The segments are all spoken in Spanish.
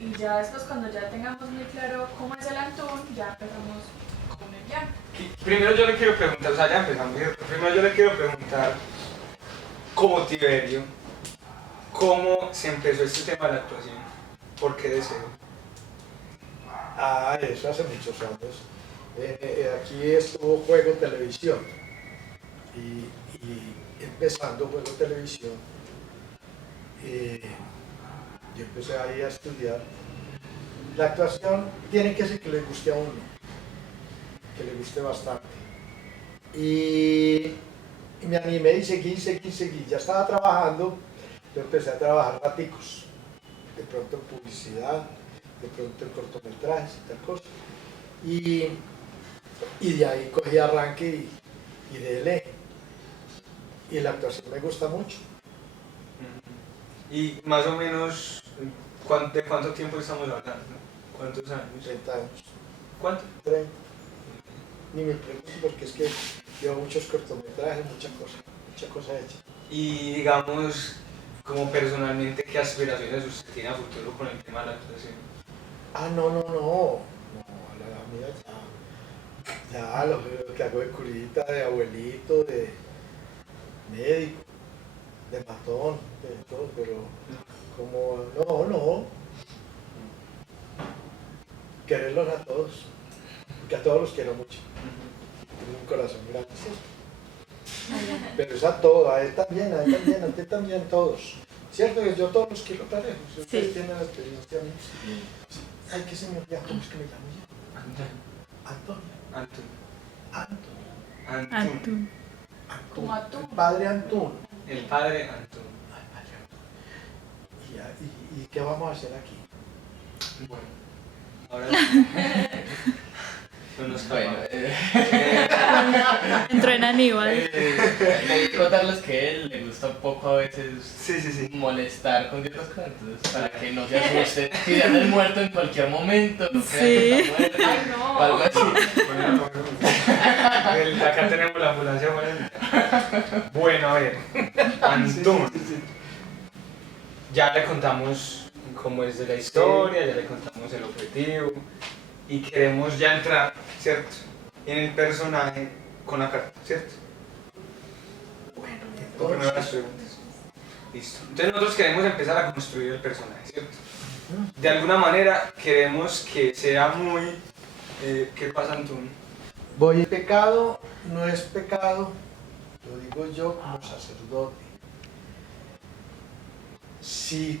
Y ya después, cuando ya tengamos muy claro cómo es el Antún, ya empezamos con el guión. Primero yo le quiero preguntar, o sea, ya empezamos, ¿cierto? Primero yo le quiero preguntar, como Tiberio, ¿cómo se empezó este tema de la actuación? ¿Por qué deseo? Ah, eso hace muchos años. Aquí estuvo Juego Televisión y empezando Juego Televisión, yo empecé ahí a estudiar. La actuación tiene que ser que le guste a uno, que le guste bastante. Y me animé y seguí. Ya estaba trabajando, yo empecé a trabajar raticos, de pronto en publicidad, de pronto en cortometrajes y tal cosa. Y de ahí cogí arranque y dele. Y la actuación me gusta mucho. Y más o menos, ¿de cuánto tiempo estamos hablando? ¿Cuántos años? 30 años. ¿Cuánto? 30. Ni me pregunto porque es que llevo muchos cortometrajes, mucha cosa hecha. Y digamos, como personalmente, ¿qué aspiraciones usted tiene a futuro con el tema de la actuación? Ah, no, la mía ya lo que hago de curita, de abuelito, de médico, de matón, de todo, pero como no, quererlos a todos, porque a todos los quiero mucho, tengo un corazón grande, pero es a todos, a él también, a ti también, todos. Cierto que yo todos los quiero parejos, ustedes Sí. tienen la experiencia a mí. Ay, ¿qué señor ya? ¿Cómo es que me llamo yo? Antonio. Antún. Como atún. El padre Antún. El padre Antón. Ay, padre Antún. ¿Y qué vamos a hacer aquí? Bueno, ahora no nos Bueno, Entró en Aníbal. debí contarles que él le gusta un poco a veces sí. molestar con ciertas cosas, entonces, para que no se asusten. Si dan el muerto en cualquier momento, no crean Sí. que está muerto, Ay, no. o algo así. Acá tenemos la ambulancia. Bueno, a ver, Antún. Ya le contamos cómo es de la historia, ya le contamos el objetivo y queremos ya entrar, ¿cierto? En el personaje con la carta, ¿cierto? Bueno, Con primero las entonces, preguntas. Listo. Entonces nosotros queremos empezar a construir el personaje, ¿cierto? De alguna manera queremos que sea muy... ¿qué pasa, Antún? voy pecado, no es pecado, lo digo yo como sacerdote. Si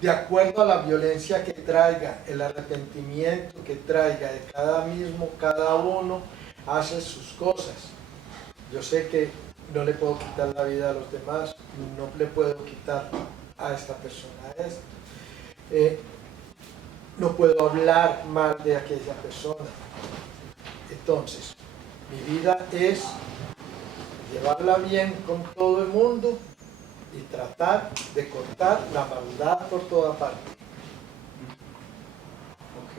de acuerdo a la violencia que traiga, el arrepentimiento que traiga de cada uno hace sus cosas. Yo sé que no le puedo quitar la vida a los demás, no le puedo quitar a esta persona esto. No puedo hablar mal de aquella persona. Entonces, mi vida es llevarla bien con todo el mundo y tratar de cortar la maldad por toda parte. Ok.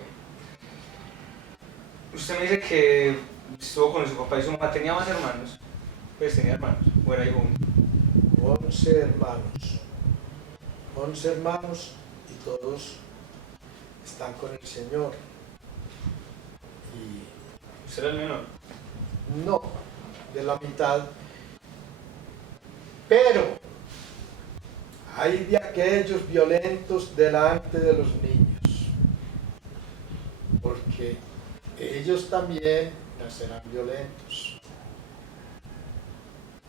Usted me dice que estuvo con su papá y su mamá. ¿Tenía más hermanos? Pues tenía hermanos, o era hijo único. 11 hermanos. 11 hermanos y todos están con el Señor. Y ¿Usted era el menor? no, de la mitad. Pero hay de aquellos violentos delante de los niños, porque ellos también nacerán violentos,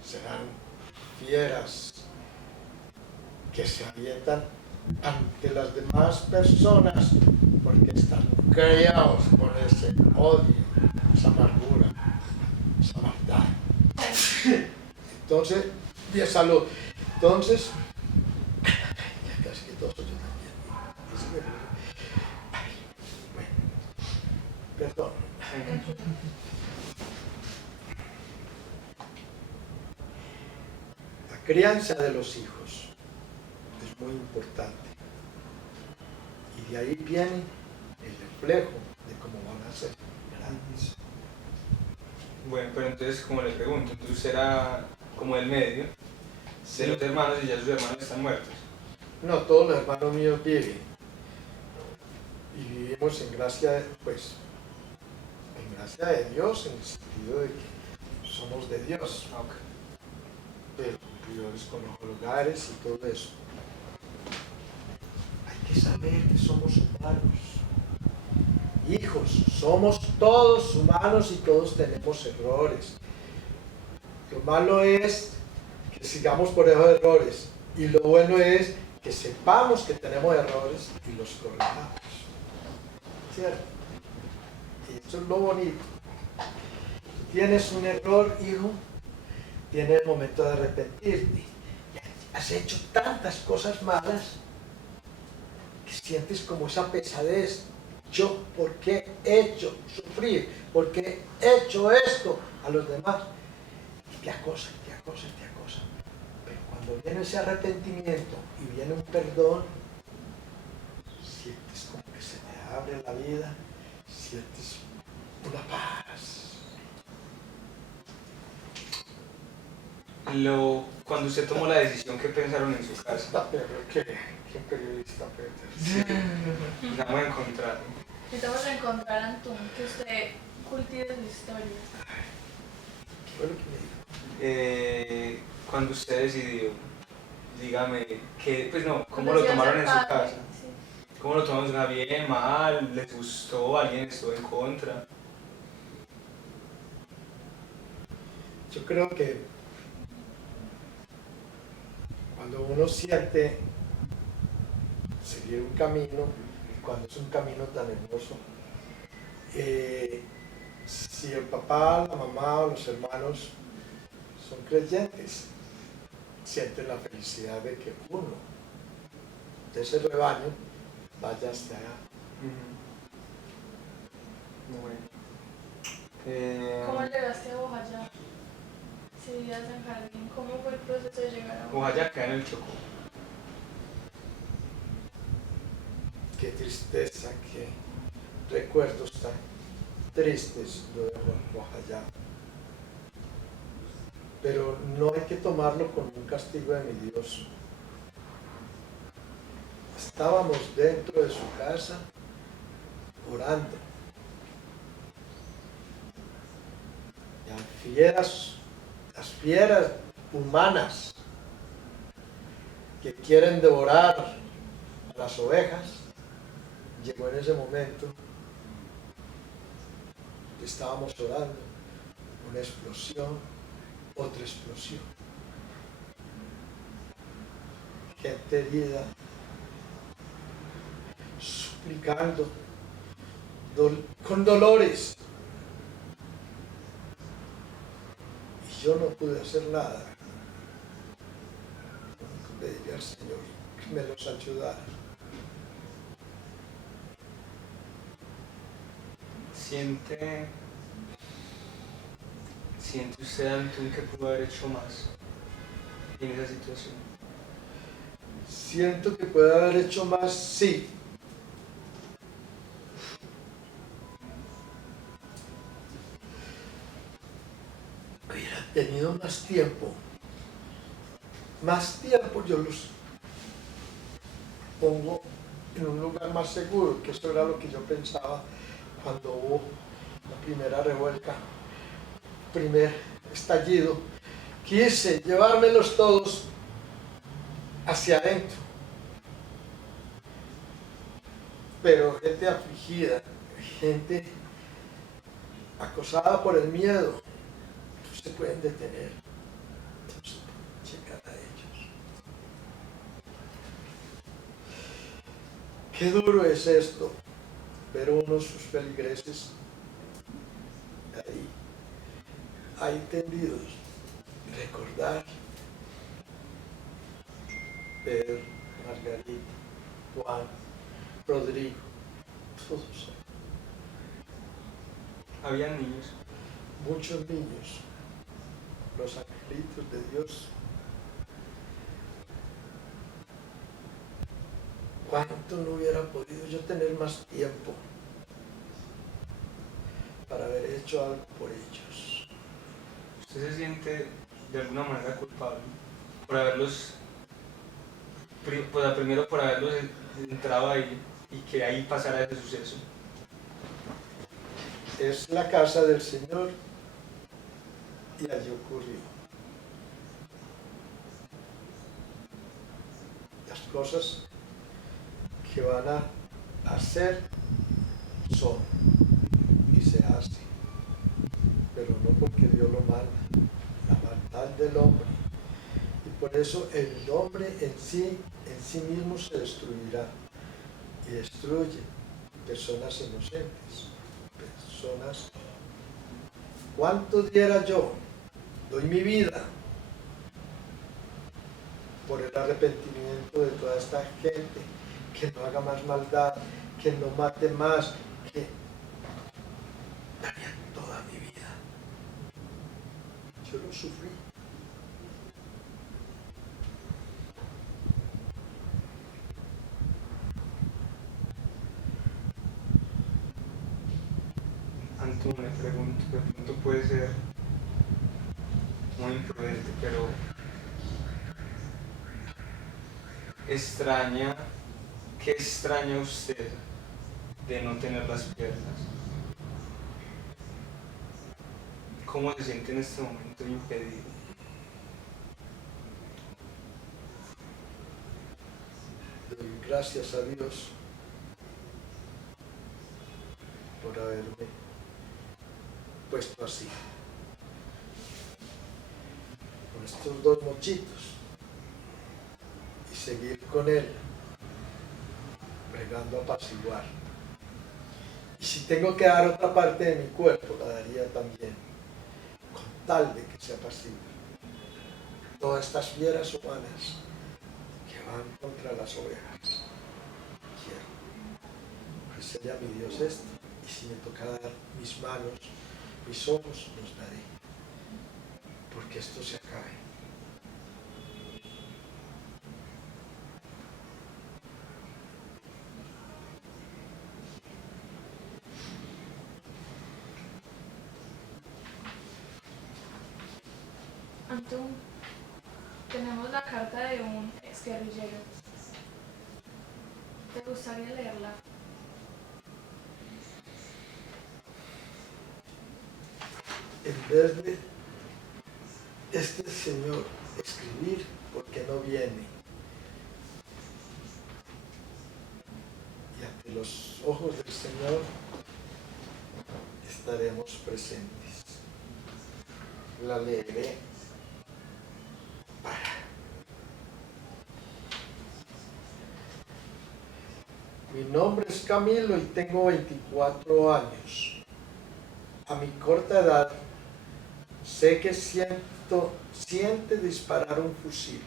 serán fieras que se avientan ante las demás personas porque están criados con ese odio, esa amargura, esa maldad. Entonces, de salud. Entonces, casi que todos yo también. Ay, bueno, perdón. La crianza de los hijos es muy importante. Y de ahí viene el reflejo de cómo van a ser grandes. Bueno, pero entonces, como le pregunto, entonces usted era como el medio de los hermanos y ya sus hermanos están muertos. No, todos los hermanos míos viven. vivimos en gracia, pues, en gracia de Dios, en el sentido de que somos de Dios, Ok. pero cumplidores con los hogares y todo eso. Hay que saber que somos humanos. Hijos, somos todos humanos y todos tenemos errores. Lo malo es que sigamos por esos errores y lo bueno es que sepamos que tenemos errores y los corrijamos. ¿Cierto? Y eso es lo bonito. Tú tienes un error, hijo, tienes el momento de arrepentirte. Has hecho tantas cosas malas que sientes como esa pesadez. Yo, ¿por qué he hecho sufrir? ¿Por qué he hecho esto a los demás? Y te acosa, y te acosa, y te acosa. Pero cuando viene ese arrepentimiento y viene un perdón, sientes como que se te abre la vida, sientes una paz. Cuando usted tomó la decisión, ¿qué pensaron en su casa? Está peor que un periodista, Peter. Nos vamos a encontrar. Necesitamos encontrar a Antún, que usted cultive su historia. ¿Qué fue lo que me dijo? Cuando usted decidió, dígame, pues no, ¿cómo Cuando lo se iba a tomaron en ser su padre, casa? sí. ¿Cómo lo tomaron? ¿Bien, mal? ¿Les gustó? ¿Alguien estuvo en contra? Yo creo que cuando uno siente seguir un camino, cuando es un camino tan hermoso, si el papá, la mamá o los hermanos son creyentes, sienten la felicidad de que uno de ese rebaño vaya hasta allá. Bueno. ¿Cómo llegaste a Bojayá? Si vivías en Jardín, ¿cómo fue el proceso de llegar a Bojayá queda en el Chocó. Qué tristeza, qué recuerdos tan tristes lo de Bojayá. Pero no hay que tomarlo como un castigo de mi Dios. Estábamos dentro de su casa orando. Y las fieras humanas que quieren devorar a las ovejas, llegó en ese momento que estábamos orando, una explosión, otra explosión, gente herida, suplicando, con dolores, y yo no pude hacer nada. Pedirle al Señor que me los ayudara. ¿Siente usted, Antún, que pudo haber hecho más en esa situación? Siento que puede haber hecho más, sí. Hubiera tenido más tiempo. Más tiempo yo los pongo en un lugar más seguro, que eso era lo que yo pensaba cuando hubo la primera revuelta, primer estallido. Quise llevármelos todos hacia adentro, pero gente afligida, gente acosada por el miedo, no se pueden detener, no se pueden llegar a ellos. Qué duro es esto, ver uno sus feligreses ahí tendidos, recordar Pedro, Margarita, Juan, Rodrigo, todos, Habían niños. muchos niños, los angelitos de Dios. ¿Cuánto no hubiera podido yo tener más tiempo para haber hecho algo por ellos? ¿Usted se siente de alguna manera culpable por haberlos, primero por haberlos entrado ahí y que ahí pasara ese suceso? es la casa del Señor y allí ocurrió. Las cosas que van a hacer son y se hacen, pero no porque Dios lo manda, la maldad del hombre. Y por eso el hombre en sí mismo se destruirá y destruye personas inocentes, personas. ¿Cuánto diera yo? Doy mi vida por el arrepentimiento de toda esta gente, que no haga más maldad, que no mate más, que daría toda mi vida. Yo lo sufrí. Antú, me pregunto, de pronto puede ser muy imprudente, pero ¿qué extraña usted de no tener las piernas? ¿Cómo se siente en este momento impedido? Doy gracias a Dios por haberme puesto así, con estos dos mochitos, y seguir con Él, bregando a apaciguar. Y si tengo que dar otra parte de mi cuerpo, la daría también, con tal de que se apacigüe todas estas fieras humanas que van contra las ovejas. Quiero ofrecerle a mi Dios esto, y si me toca dar mis manos, mis ojos, los daré, porque esto se acabe. Antú, tenemos la carta de un exguerrillero. ¿Te gustaría leerla? En vez de este señor escribir, ¿por qué no viene? Y ante los ojos del Señor estaremos presentes. La leeré. Mi nombre es Camilo y tengo 24 años. A mi corta edad sé que siente disparar un fusil.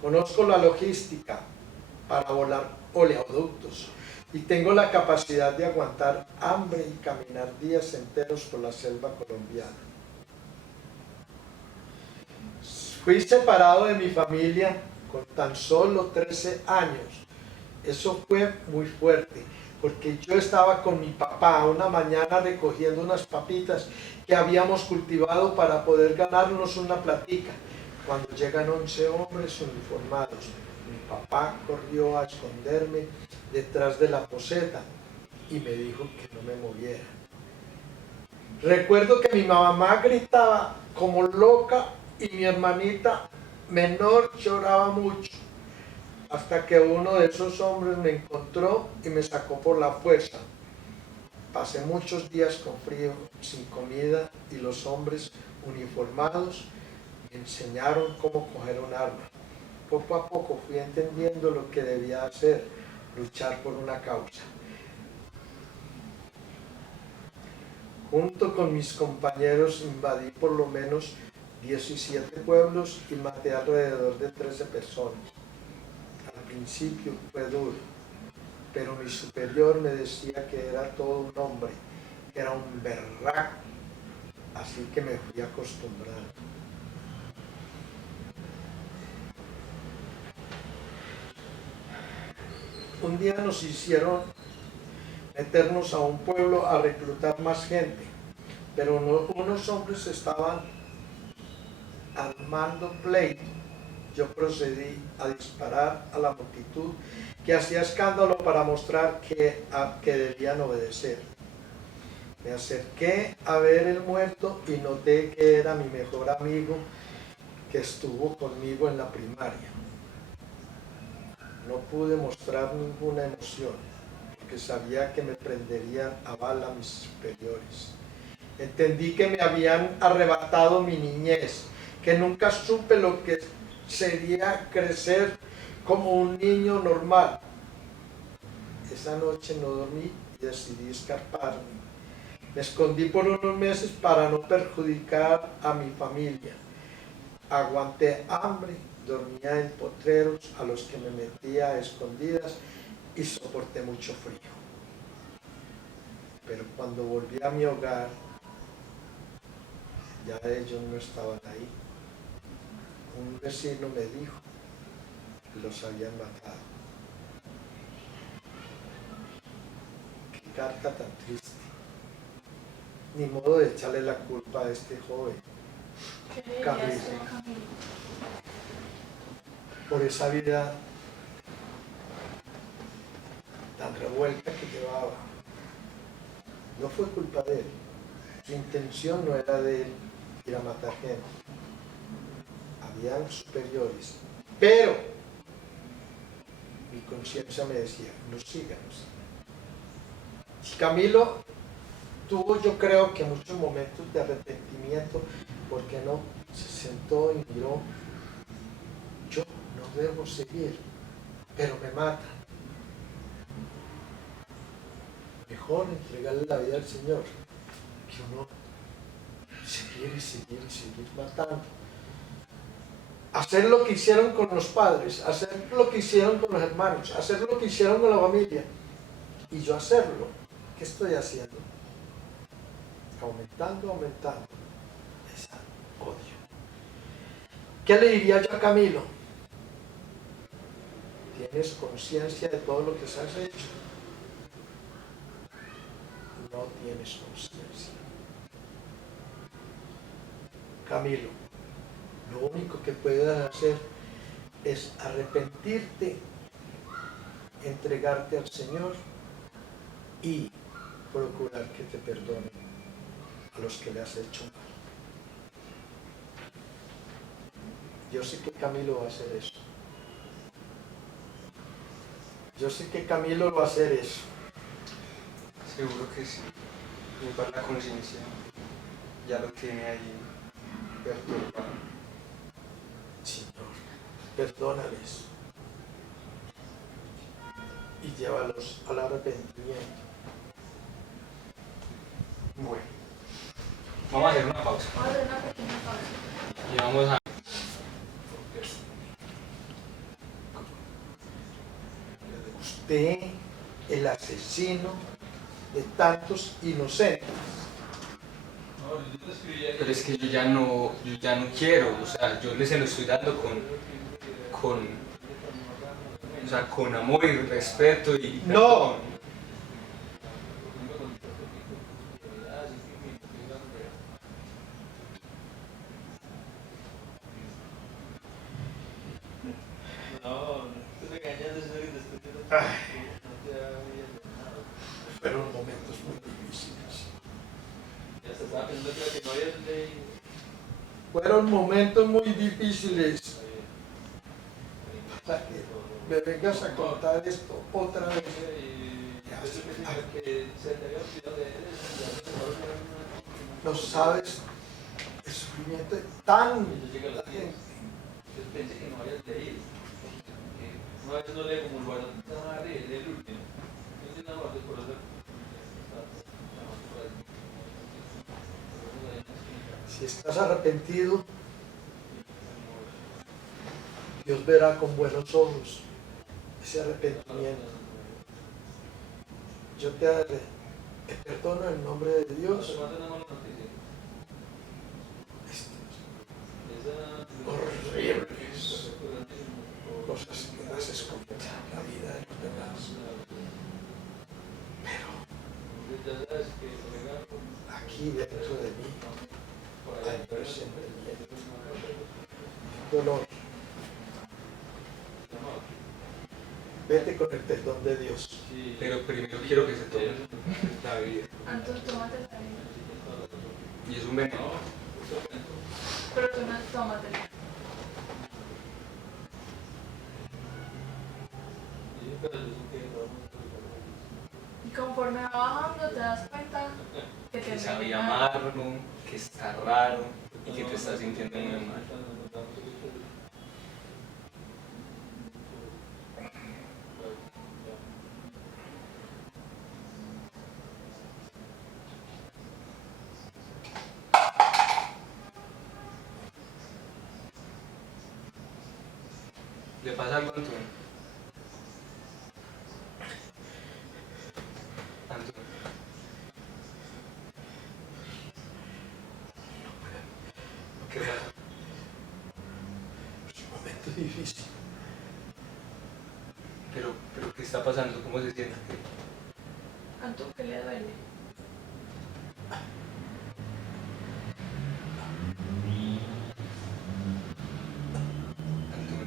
Conozco la logística para volar oleoductos y tengo la capacidad de aguantar hambre y caminar días enteros por la selva colombiana. Fui separado de mi familia con tan solo 13 años. Eso fue muy fuerte, porque yo estaba con mi papá una mañana recogiendo unas papitas que habíamos cultivado para poder ganarnos una platica, cuando llegan 11 hombres uniformados. Mi papá corrió a esconderme detrás de la poseta y me dijo que no me moviera. Recuerdo que mi mamá gritaba como loca y mi hermanita menor lloraba mucho, hasta que uno de esos hombres me encontró y me sacó por la fuerza. Pasé muchos días con frío, sin comida, y los hombres uniformados me enseñaron cómo coger un arma. Poco a poco fui entendiendo lo que debía hacer, luchar por una causa. Junto con mis compañeros invadí por lo menos 17 pueblos y maté alrededor de 13 personas. Al principio fue duro, pero mi superior me decía que era todo un hombre, que era un berraco, así que me fui acostumbrando. Un día nos hicieron meternos a un pueblo a reclutar más gente, pero unos hombres estaban armando pleito yo procedí a disparar a la multitud que hacía escándalo para mostrar que debían obedecer. Me acerqué a ver el muerto y noté que era mi mejor amigo que estuvo conmigo en la primaria. No pude mostrar ninguna emoción porque sabía que me prenderían a bala mis superiores. Entendí que me habían arrebatado mi niñez, que nunca supe lo que sería crecer como un niño normal. Esa noche no dormí y decidí escaparme. Me escondí por unos meses para no perjudicar a mi familia. Aguanté hambre, dormía en potreros a los que me metía a escondidas y soporté mucho frío. Pero cuando volví a mi hogar, ya ellos no estaban ahí. Un vecino me dijo que los habían matado. Qué carta tan triste. Ni modo de echarle la culpa a este joven ¿Qué le dirías Camilo. tú a Camilo? por esa vida tan revuelta que llevaba. No fue culpa de él. Su intención no era de él ir a matar gente. Habían superiores. Pero mi conciencia me decía, no sigamos. Si Camilo tuvo, yo creo que muchos momentos de arrepentimiento, porque no se sentó y miró, yo no debo seguir, pero me matan. Mejor entregarle la vida al Señor que uno seguir y seguir y seguir matando. Hacer lo que hicieron con los padres, hacer lo que hicieron con los hermanos, hacer lo que hicieron con la familia, y yo hacerlo. ¿Qué estoy haciendo? Aumentando ese odio. ¿Qué le diría yo a Camilo? ¿Tienes conciencia de todo lo que se has hecho? No tienes conciencia. Camilo, lo único que puedes hacer es arrepentirte, entregarte al Señor y procurar que te perdone a los que le has hecho mal. Yo sé que Camilo va a hacer eso. Yo sé que Camilo va a hacer eso. Seguro que sí. Igual la conciencia ya lo tiene ahí perturbado. Señor, perdónales y llévalos al arrepentimiento. Bueno, vamos a hacer una pausa Vamos a hacer una pequeña pausa. y vamos a... Usted, el asesino de tantos inocentes. Pero es que yo ya no quiero, o sea, yo se lo estoy dando o sea, con amor y respeto y No. perdón. Ay, fueron momentos muy difíciles. Fueron momentos muy difíciles. Para que me vengas a contar esto otra vez. No sabes el sufrimiento tan la gente. Pensé que no hayas leído. Una vez no lee como el guardón estaba arriba, lee el último. No tiene nada más de por eso. Si estás arrepentido, Dios verá con buenos ojos ese arrepentimiento. Yo te perdono en el nombre de Dios. Horribles cosas que haces con la vida de los demás. Pero aquí dentro de mí hay presentimiento, dolor, vete con el perdón de Dios. Sí. Pero primero quiero que se tome la bebida. Anton, tómate la bebida. Y es un veneno. Pero tú no tómatela. Sí, pero yo sí que no. Y conforme va bajando te das cuenta que te Que sabía envenena. amargo, que está raro y que te estás sintiendo muy mal. ¿Le pasa algo a Antón? Antón. ¿Qué pasa? Es un momento difícil. ¿Pero qué está pasando? ¿Cómo se siente? Anton, ¿qué le duele? Antón.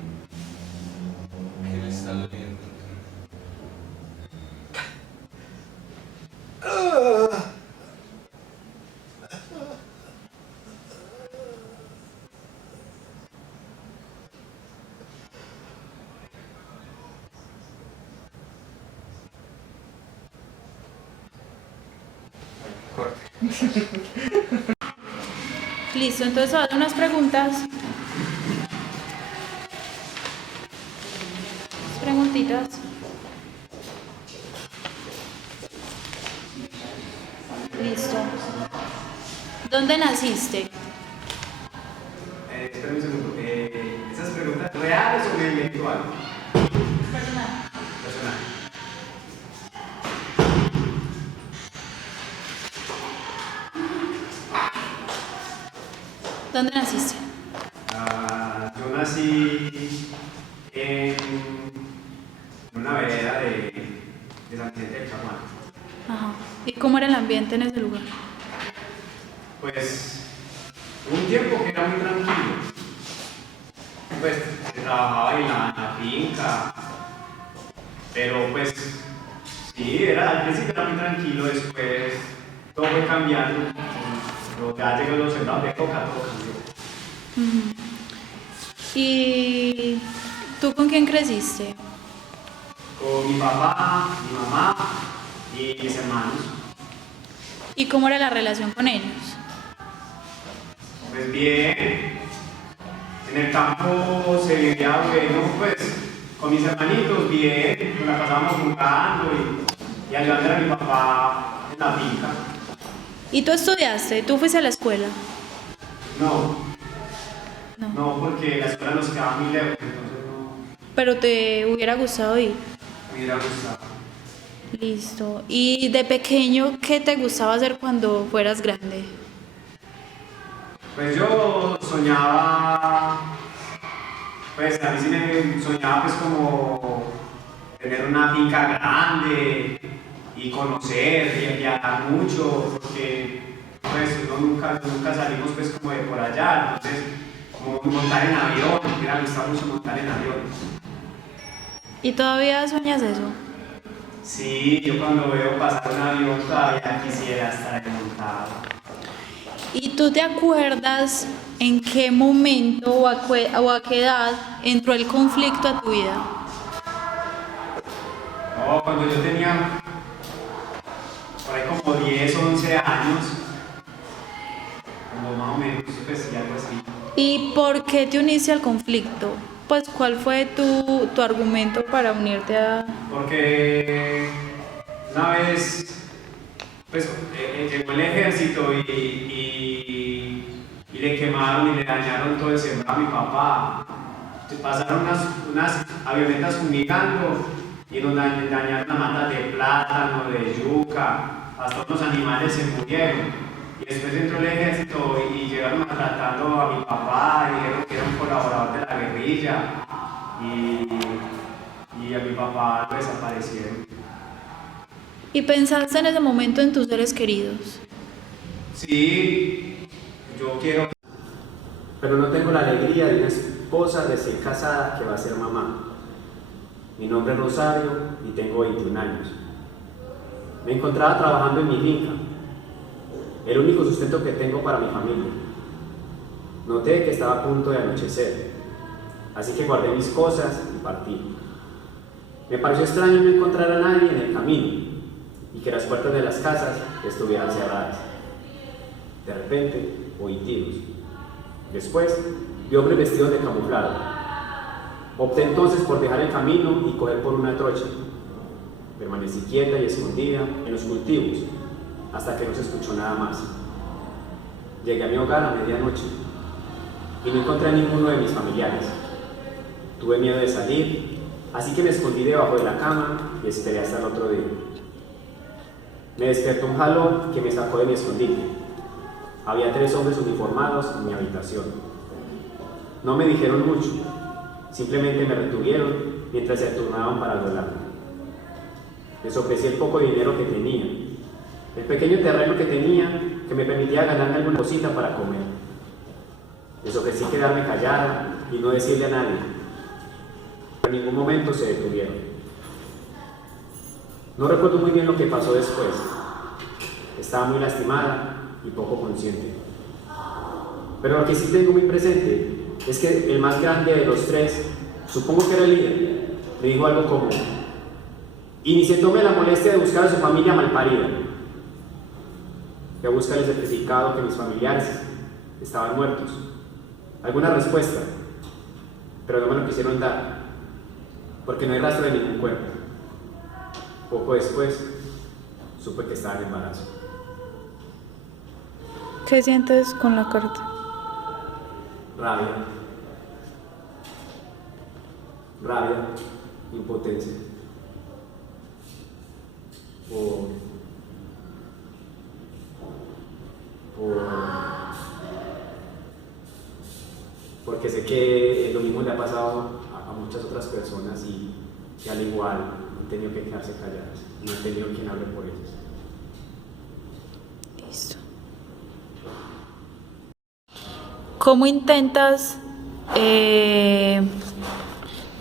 ¿Qué le está doliendo, Antón? Corte. Listo, entonces voy a hacer unas preguntas. Unas preguntitas. Listo. ¿Dónde naciste? Espera un segundo. ¿Esas preguntas reales o me invento algo? Personal. ¿Dónde naciste? Yo nací en una vereda de San Vicente del Caguán. Ajá. ¿Y cómo era el ambiente en ese lugar? Pues hubo un tiempo que era muy tranquilo. Pues se trabajaba en la finca, pero pues sí, al principio era muy tranquilo, después todo fue cambiando. Pero ya llegó los sembrados de coca, todo cambió. Ujú. ¿Y tú con quién creciste? Con mi papá, mi mamá y mis hermanos. ¿Y cómo era la relación con ellos? Pues bien, en el campo se vivía bueno, pues con mis hermanitos bien, nos la pasábamos jugando y ayudando a mi papá en la finca. ¿Y tú estudiaste? ¿Tú fuiste a la escuela? No, porque la escuela nos quedaba muy lejos, entonces no Pero te hubiera gustado ir. me hubiera gustado. Listo. ¿Y de pequeño qué te gustaba hacer cuando fueras grande? Pues yo soñaba, pues a mí sí me soñaba pues como tener una finca grande y conocer y viajar mucho, porque pues uno nunca salimos pues como de por allá, entonces como montar en avión, me hubiera gustado mucho montar en avión. ¿Y todavía sueñas eso? Sí, yo cuando veo pasar un avión todavía quisiera estar ahí montado. ¿Y tú te acuerdas en qué momento o a qué edad entró el conflicto a tu vida? No, cuando yo tenía por ahí como 10 o 11 años, como más o menos, pues sí, algo así. ¿Y por qué te uniste al conflicto? Pues, ¿cuál fue tu argumento para unirte a...? Porque una vez pues, llegó el ejército y le quemaron y le dañaron todo el sembrado a mi papá. Pasaron unas avionetas fumigando y nos dañaron las matas de plátano, de yuca, hasta unos animales se murieron. Y después entró el ejército y llegaron maltratando a mi papá, y dijeron que era un colaborador de la guerrilla y a mi papá lo desaparecieron. ¿Y pensaste en ese momento en tus seres queridos? Sí, yo quiero. Pero no tengo la alegría de una esposa recién casada que va a ser mamá. Mi nombre es Rosario y tengo 21 años. Me encontraba trabajando en mi finca, el único sustento que tengo para mi familia. Noté que estaba a punto de anochecer, así que guardé mis cosas y partí. Me pareció extraño no encontrar a nadie en el camino y que las puertas de las casas estuvieran cerradas. De repente, oí tiros. Después, vi hombres vestidos de camuflado. Opté entonces por dejar el camino y coger por una trocha. Permanecí quieta y escondida en los cultivos hasta que no se escuchó nada más. Llegué a mi hogar a medianoche y no encontré a ninguno de mis familiares. Tuve miedo de salir, así que me escondí debajo de la cama y esperé hasta el otro día. Me despertó un jalón que me sacó de mi escondite. Había 3 hombres uniformados en mi habitación. No me dijeron mucho, simplemente me retuvieron mientras se turnaban para violarme. Les ofrecí el poco dinero que tenía, el pequeño terreno que tenía que me permitía ganarme alguna cosita para comer. Les ofrecí quedarme callada y no decirle a nadie, pero en ningún momento se detuvieron. No recuerdo muy bien lo que pasó después. Estaba muy lastimada y poco consciente. Pero lo que sí tengo muy presente es que el más grande de los 3, supongo que era el líder, me dijo algo como: y ni se tome la molestia de buscar a su familia malparida. Que busca el certificado que mis familiares estaban muertos. Alguna respuesta, pero no me lo quisieron dar, porque no hay rastro de ningún cuerpo. Poco después, supe que estaba en embarazo. ¿Qué sientes con la carta? Rabia. Rabia, impotencia. Porque sé que lo mismo le ha pasado a muchas otras personas y que al igual han tenido que quedarse calladas, no han tenido quien hable por ellas. Listo. ¿Cómo intentas,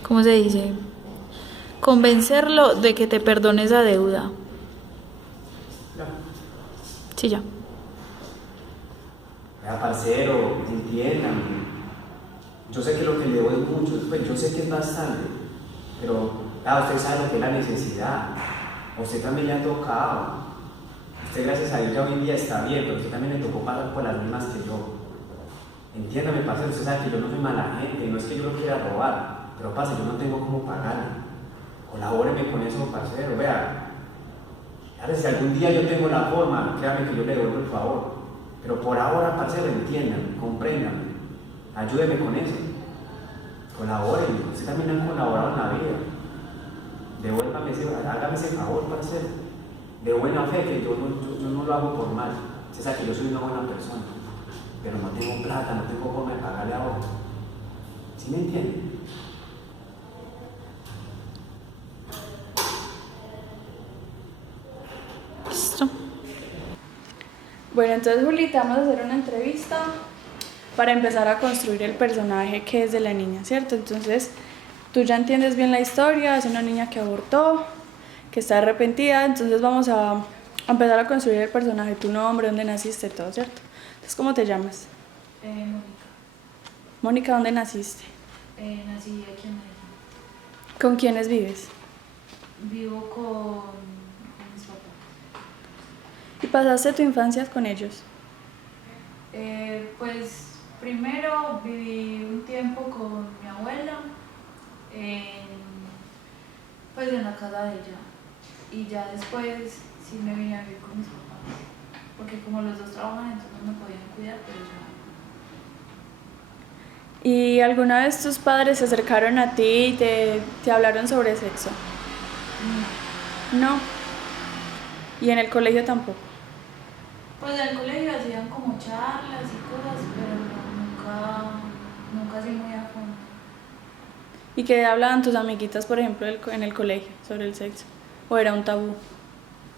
cómo se dice, convencerlo de que te perdone esa deuda? Sí, ya. Vea, parcero, entiéndame. Yo sé que lo que le doy es mucho, pues yo sé que es bastante, pero usted sabe lo que es la necesidad. A usted también le ha tocado. Usted, gracias a Dios, ya hoy en día está bien, pero usted también le tocó pasar por las mismas que yo. Entiéndame, parcero, usted sabe que yo no soy mala gente, no es que yo lo quiera robar, pero parce, yo no tengo cómo pagarle. Colabóreme con eso, parcero, vea. Ahora, si algún día yo tengo la forma, créame que yo le devuelvo el favor. Pero por ahora, parcero, entiendan, comprendan. Ayúdeme con eso. Colabórenme. Ustedes también han colaborado en la vida. Devuélvame hágame ese favor, parcero. De buena fe, que yo no lo hago por mal. Usted sabe que yo soy una buena persona. Pero no tengo plata, no tengo forma de pagarle a otro. ¿Sí me entienden? Listo. Bueno, entonces Julita, vamos a hacer una entrevista para empezar a construir el personaje que es de la niña, ¿cierto? Entonces, tú ya entiendes bien la historia, es una niña que abortó, que está arrepentida, entonces vamos a empezar a construir el personaje, tu nombre, dónde naciste, todo, ¿cierto? Entonces, ¿cómo te llamas? Mónica. Mónica, ¿dónde naciste? Nací aquí en Medellín. ¿Con quiénes vives? Vivo con mis papás. ¿Y pasaste tu infancia con ellos? Pues primero viví un tiempo con mi abuela, pues en la casa de ella. Y ya después sí me vine a vivir con mis papás. Porque como los dos trabajan, entonces no me podían cuidar, pero ya. ¿Y alguna vez tus padres se acercaron a ti y te hablaron sobre sexo? No. ¿Y en el colegio tampoco? Pues en el colegio hacían como charlas y cosas, pero nunca así muy a fondo. ¿Y qué hablaban tus amiguitas, por ejemplo, en el colegio sobre el sexo? ¿O era un tabú?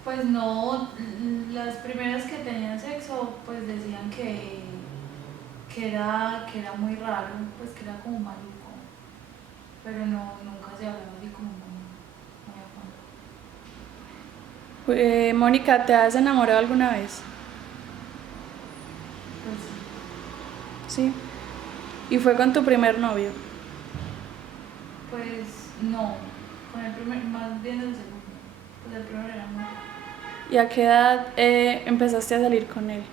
Pues no, las primeras que tenían sexo pues decían que era muy raro, pues que era como maluco, pero no, nunca se hablaba así como muy Mónica, ¿te has enamorado alguna vez? Pues, Sí. ¿Y fue con tu primer novio? pues no, con el primer, más bien el segundo. Pues el primero era muy... ¿Y a qué edad empezaste a salir con él?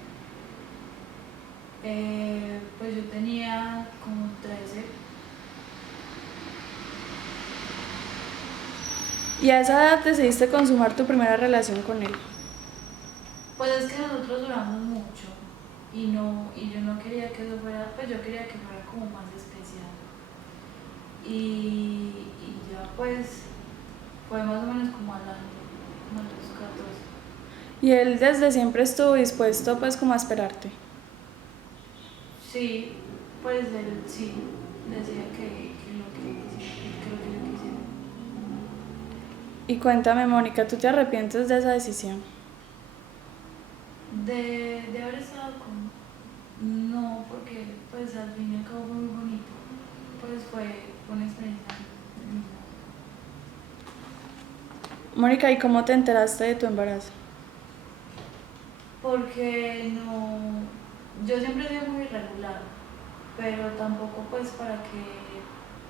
Pues yo tenía como 13. ¿Y a esa edad decidiste consumar tu primera relación con él? Pues es que nosotros duramos mucho y yo no quería que eso fuera, pues yo quería que fuera como más especial. Y ya pues fue más o menos como al año, como a los 14. ¿Y él desde siempre estuvo dispuesto pues como a esperarte? Sí, pues él sí, decía que lo que quisiera, que lo que yo quisiera. Y cuéntame, Mónica, ¿tú te arrepientes de esa decisión? De haber estado con... No, porque pues al fin y al cabo fue muy bonito. Pues fue una experiencia de mi vida. Mónica, ¿y cómo te enteraste de tu embarazo? Porque no... Yo siempre he sido muy irregular, pero tampoco pues para que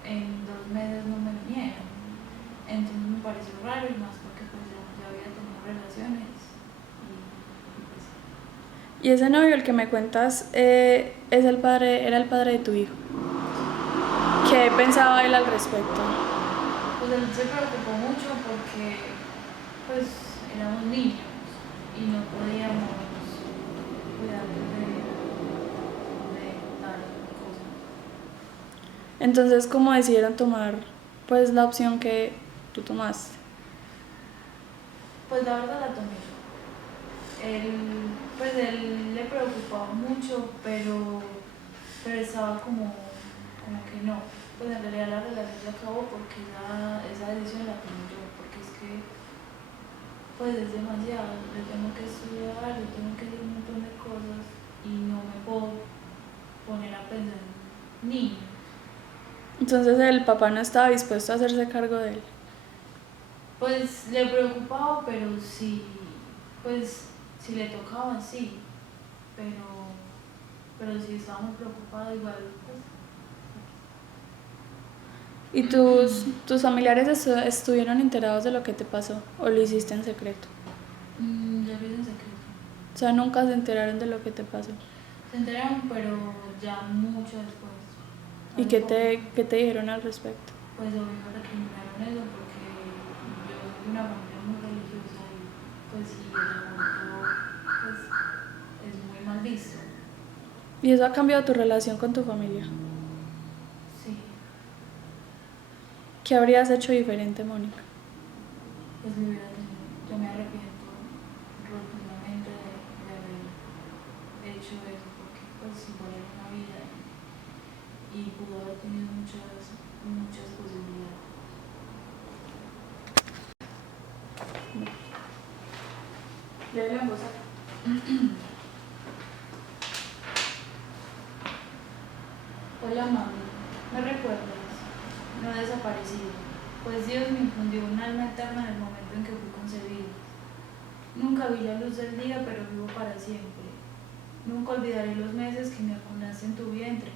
en 2 meses no me vinieran. Entonces me pareció raro y más porque pues ya había tenido relaciones y pues... Y ese novio, el que me cuentas, era el padre de tu hijo. ¿Qué pensaba él al respecto? Pues él se preocupó mucho porque pues éramos niños y no podíamos cuidar de tal cosa. Entonces, ¿cómo decidieron tomar pues la opción que tú tomaste? Pues la verdad la tomé yo. Pues él le preocupaba mucho, pero estaba como que no. Pues en realidad la relación se acabó porque esa decisión la tomé yo, porque es que pues es demasiado, yo tengo que estudiar, yo tengo que hacer un montón de cosas y no me puedo poner a pensar en niños. Entonces el papá no estaba dispuesto a hacerse cargo de él. Pues le preocupaba, pero sí, pues si le tocaba, sí, pero si estaba muy preocupado igual, pues. ¿Y tus familiares estuvieron enterados de lo que te pasó o lo hiciste en secreto? Ya lo hice en secreto. O sea, nunca se enteraron de lo que te pasó. Se enteraron, pero ya mucho después. ¿Y Hace qué poco. qué te dijeron al respecto? Pues obvio me recriminaron eso porque yo soy de una familia muy religiosa y pues si el aborto pues es muy mal visto. ¿Y eso ha cambiado tu relación con tu familia? Sí, ¿Qué habrías hecho diferente, Mónica? pues lo hubiera tenido. Yo me arrepiento rotundamente de haber hecho eso porque pues igual era una vida y pudo haber tenido muchas posibilidades. Léelo en voz alta. Hola mami, ¿me recuerdas? No he desaparecido, pues Dios me infundió un alma eterna en el momento en que fui concebido. Nunca vi la luz del día, pero vivo para siempre. Nunca olvidaré los meses que me acunaste en tu vientre.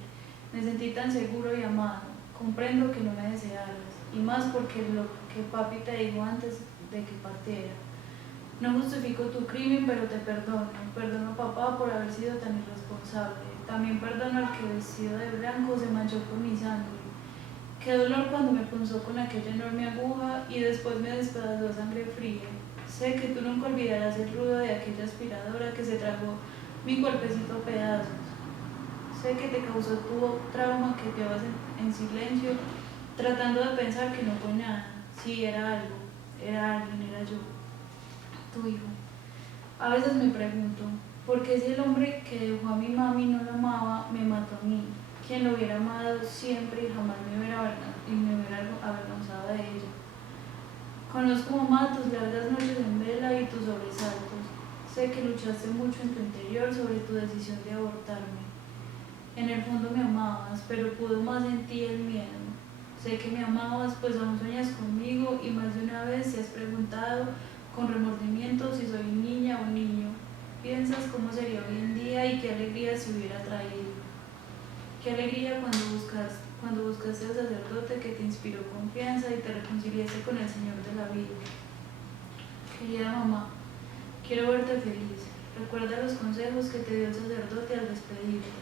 Me sentí tan seguro y amado. Comprendo que no me desearas, y más porque lo que papi te dijo antes de que partiera. No justifico tu crimen, pero te perdono. Perdono a papá por haber sido tan irresponsable. También perdono al que vestido de blanco se manchó por mi sangre. Qué dolor cuando me punzó con aquella enorme aguja y después me despedazó a sangre fría. Sé que tú nunca olvidarás el ruido de aquella aspiradora que se tragó mi cuerpecito a pedazos. Sé que te causó tu trauma que llevas en silencio, tratando de pensar que no fue nada. Sí, era algo, era alguien, era yo, tu hijo. A veces me pregunto, ¿por qué si el hombre que dejó a mi mami no lo amaba, me mató a mí? Quien lo hubiera amado siempre y jamás me hubiera avergonzado de ella. Conozco, mamá, tus largas noches en vela y tus sobresaltos. Sé que luchaste mucho en tu interior sobre tu decisión de abortarme. En el fondo me amabas, pero pudo más en ti el miedo. Sé que me amabas, pues aún sueñas conmigo y más de una vez te has preguntado con remordimiento si soy niña o niño. Piensas cómo sería hoy en día y qué alegría se hubiera traído. Qué alegría cuando buscaste al sacerdote que te inspiró confianza y te reconciliaste con el Señor de la vida. Querida mamá, quiero verte feliz. Recuerda los consejos que te dio el sacerdote al despedirte.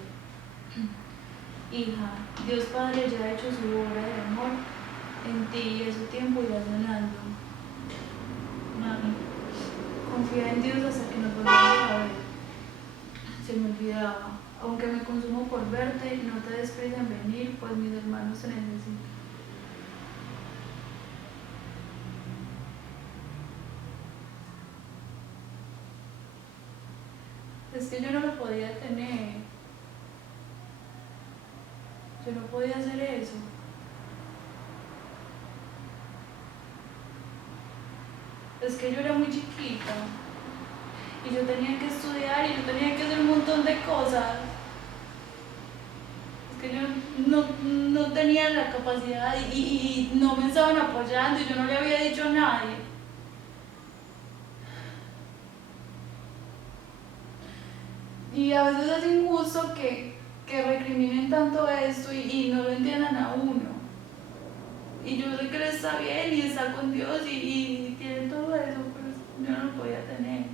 Hija, Dios Padre ya ha hecho su obra de amor en ti y a su tiempo irá sanando. Mami, confía en Dios hasta que nos volvamos a ver. Se me olvidaba. Aunque me consumo por verte, no te des prisa en venir, pues mis hermanos te necesitan. Es que yo no lo podía tener. Yo no podía hacer eso. Es que yo era muy chiquita. Y yo tenía que estudiar y yo tenía que hacer un montón de cosas. Es que yo no tenía la capacidad y no me estaban apoyando y yo no le había dicho a nadie. Y a veces es injusto que recriminen tanto esto y no lo entiendan a uno. Y yo sé que él está bien y está con Dios y tiene todo eso, pero yo no lo podía tener.